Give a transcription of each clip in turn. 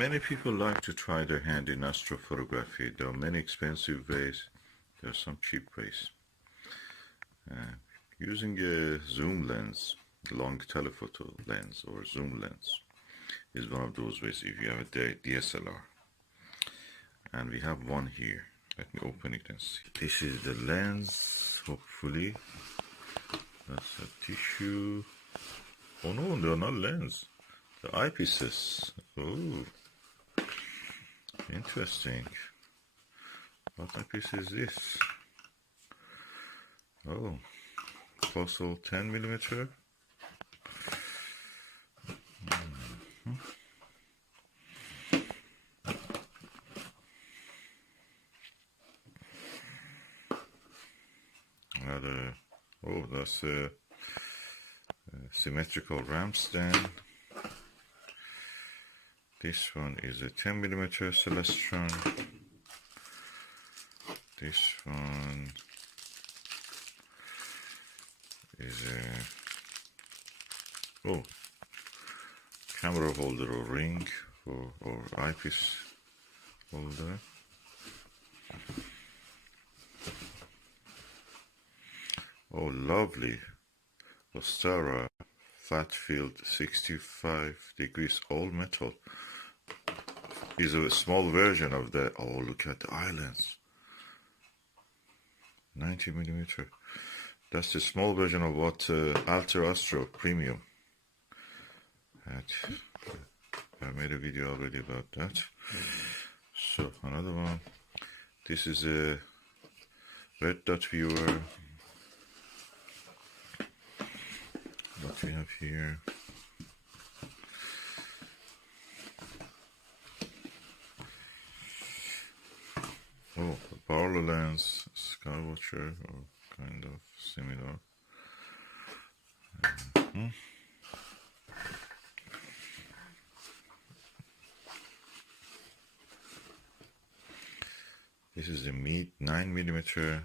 Many people like to try their hand in astrophotography. There are many expensive ways. There are some cheap ways. Using a zoom lens, long telephoto lens or zoom lens, is one of those ways if you have a DSLR. And we have one here. Let me open it and see. This is the lens, hopefully. That's a tissue. Oh no, they're not lens. The eyepieces. Oh, interesting. What eyepiece is this? Oh, fossil 10mm. Another. Oh, that's a symmetrical ramp stand. This one is a 10mm Celestron. This one is a camera holder or ring or eyepiece holder. Oh, lovely. Ostara Flatfield 65° all metal. Is a small version of the. Oh, look at the islands. 90mm. That's the small version of what Altair Astro Premium had. I made a video already about that. So another one. This is a red dot viewer. What we have here. Oh, the parallel lens, Skywatcher, or kind of similar. This is the 9mm.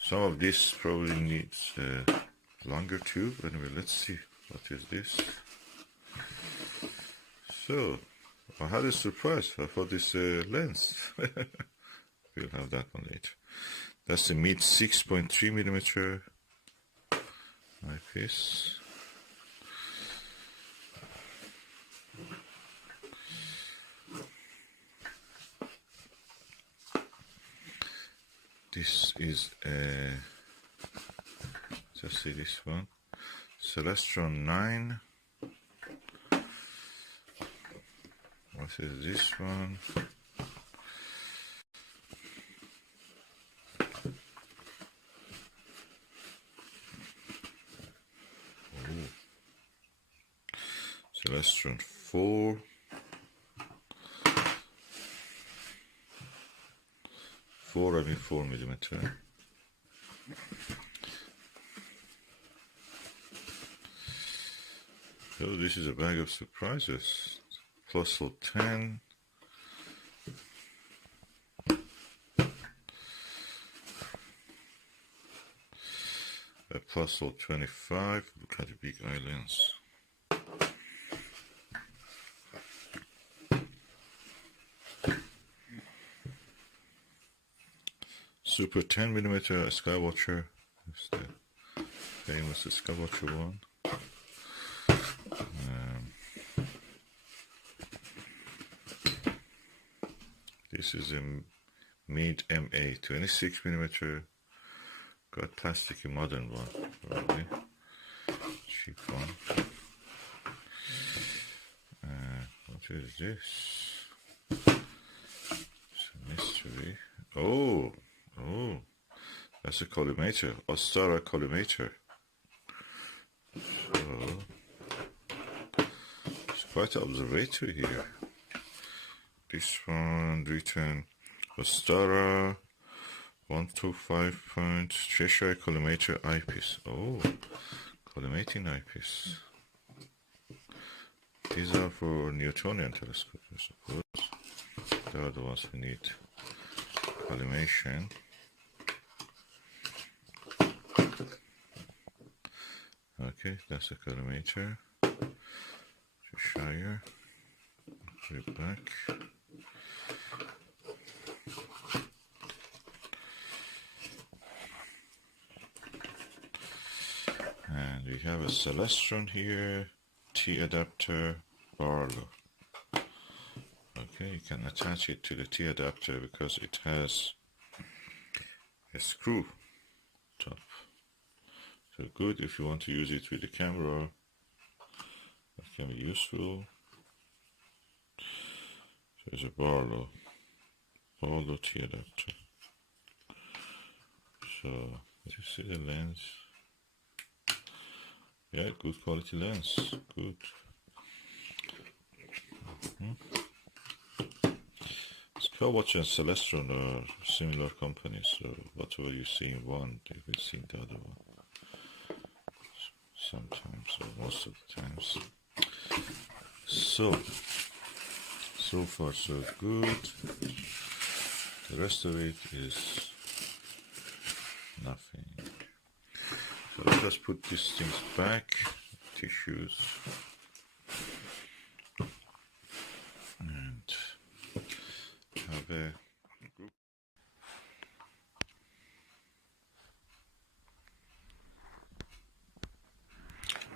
Some of this probably needs a longer tube. Anyway, let's see. What is this? So, I had a surprise for this lens. We'll have that one later. That's the 6.3mm eyepiece. This is a, let's see this one, Celestron 9. What is this one? Oh. Celestron 4. I mean 4mm. So this is a bag of surprises. Fossil 10. A Fossil 25. Look at the big islands. Super 10mm Skywatcher. That's the famous Skywatcher one. This is a mid MA 26mm. Got plasticky modern one, probably cheap one. What is this? It's a mystery. Oh, that's a collimator, Ostara collimator. So it's quite an observatory here. This one written Ostara 125 point Cheshire collimator eyepiece. Oh, collimating eyepiece. These are for Newtonian telescope, I suppose. They are the ones who need collimation. Okay, that's the collimator. Cheshire. Put it back. And we have a Celestron here, T adapter, Barlow. Okay, you can attach it to the T adapter because it has a screw top. So good if you want to use it with the camera. That can be useful. So there's a Barlow T adapter. So you see the lens. Yeah, good quality lens. Good. Skywatch and Celestron are similar companies, so whatever you see in one, you will see in the other one. Sometimes, or most of the times. So far so good. The rest of it is nothing. So let us put these things back, tissues, and have a group.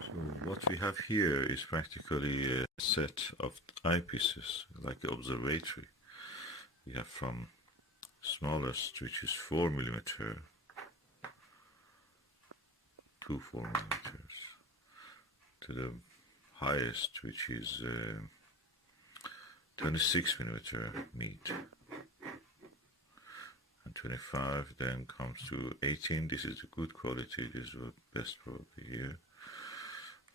So what we have here is practically a set of eyepieces, like the observatory. We have from smallest, which is 4mm, to 4mm, to the highest, which is 26mm mid, and 25, then comes to 18. This is the good quality. This is the best probably here.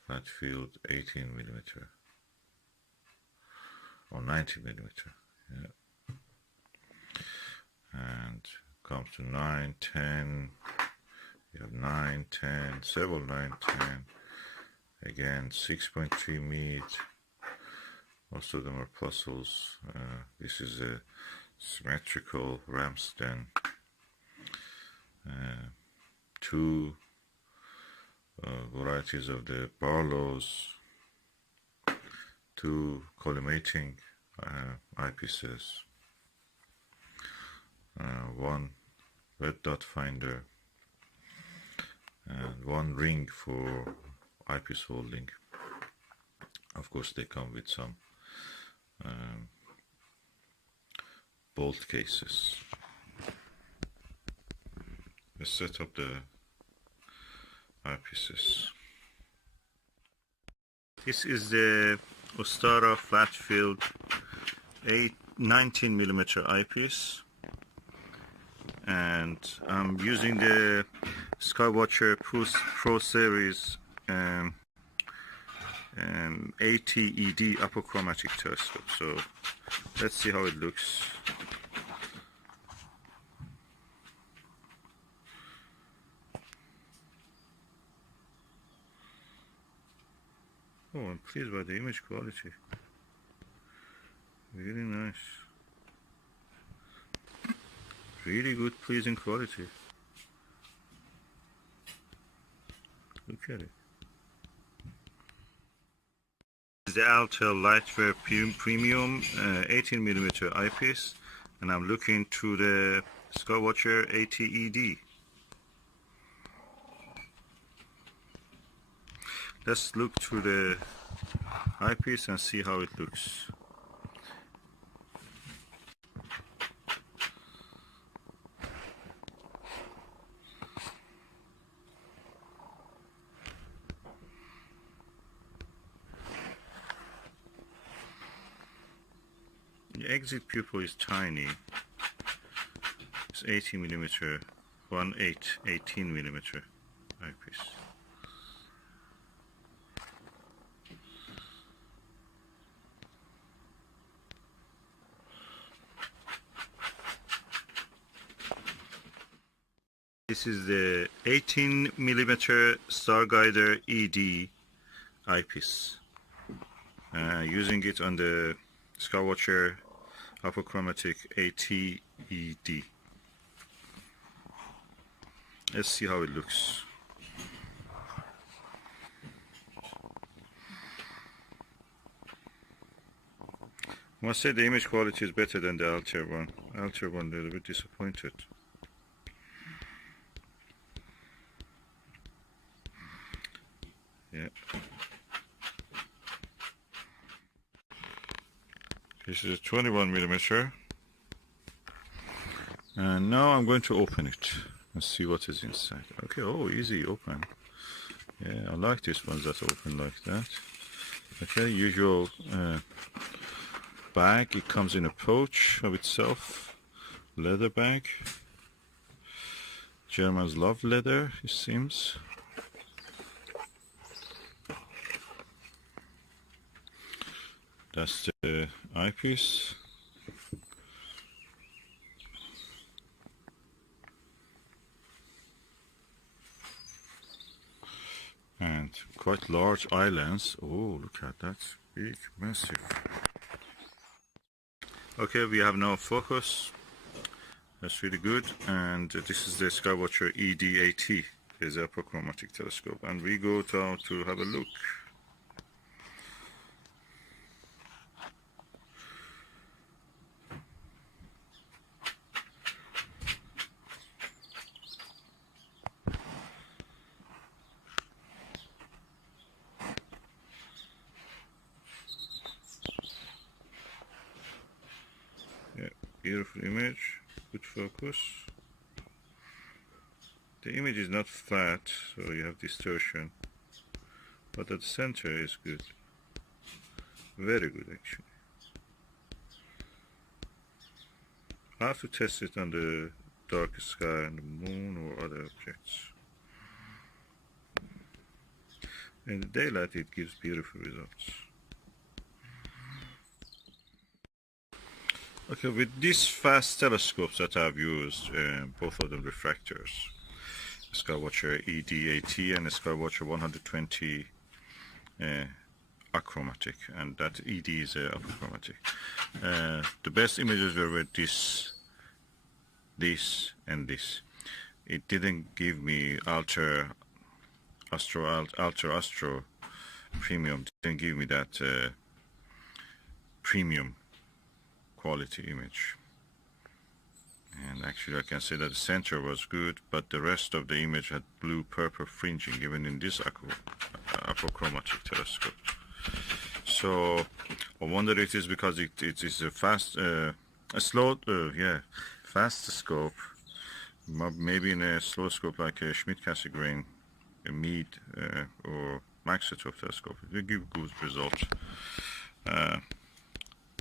Flatfield 18mm or 90mm, yeah. And comes to 9, 10. You have 9, 10, several 9, 10. Again, 6.3 mid. Most of them are puzzles. This is a symmetrical Ramsden. Two varieties of the Barlows. Two collimating eyepieces. One red dot finder. And one ring for eyepiece holding. Of course, they come with some bolt cases. Let's set up the eyepieces. This is the Ostara Flatfield 19mm eyepiece, and I'm using the Skywatcher Pro Series ATED apochromatic telescope. So let's see how it looks. Oh, I'm pleased by the image quality. Really nice. Really good, pleasing quality. Look at it. This is the Altair Lightwave Premium 18mm eyepiece, and I'm looking through the Skywatcher ATED. Let's look through the eyepiece and see how it looks. The exit pupil is tiny. It's 18mm, 18mm eyepiece. This is the 18mm Starguider ED eyepiece. Using it on the Skywatcher apochromatic ATED. Let's see how it looks. must say the image quality is better than the Altair one. Altair one, a little bit disappointed. Yeah. This is a 21mm. And now I'm going to open it and see what is inside. Okay, oh, easy open. Yeah, I like these ones that open like that. Okay, usual bag. It comes in a pouch of itself. Leather bag. Germans love leather, it seems. That's the eyepiece. And quite large eye lens. Oh, look at that. Big, massive. Okay, we have now focus. That's really good. And this is the Skywatcher ED-AT. Is a apochromatic telescope. And we go down to have a look. Yeah, beautiful image, good focus. The image is not flat, so you have distortion, but at the center is good. Very good, actually. I have to test it on the dark sky and the moon or other objects. In the daylight it gives beautiful results. Okay, with these fast telescopes that I've used, both of them refractors, Skywatcher ED-AT and Skywatcher 120 achromatic, and that ED is apochromatic. The best images were with this, and this. It didn't give me Altair Astro Premium. Didn't give me that premium quality image. And actually I can say that the center was good, but the rest of the image had blue-purple fringing, even in this apochromatic telescope. So I wonder if it is because it is a fast scope. Maybe in a slow scope like a Schmidt-Cassegrain, a Meade or Maxitov telescope, it will give good results.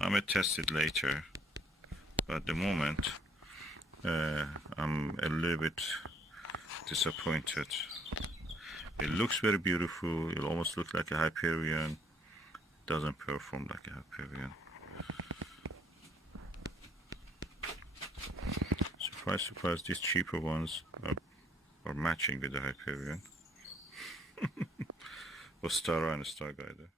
I may test it later, but at the moment I'm a little bit disappointed. It looks very beautiful. It almost looks like a Hyperion. It doesn't perform like a Hyperion. Surprise, surprise, these cheaper ones are matching with the Hyperion. Ostara and Starguider.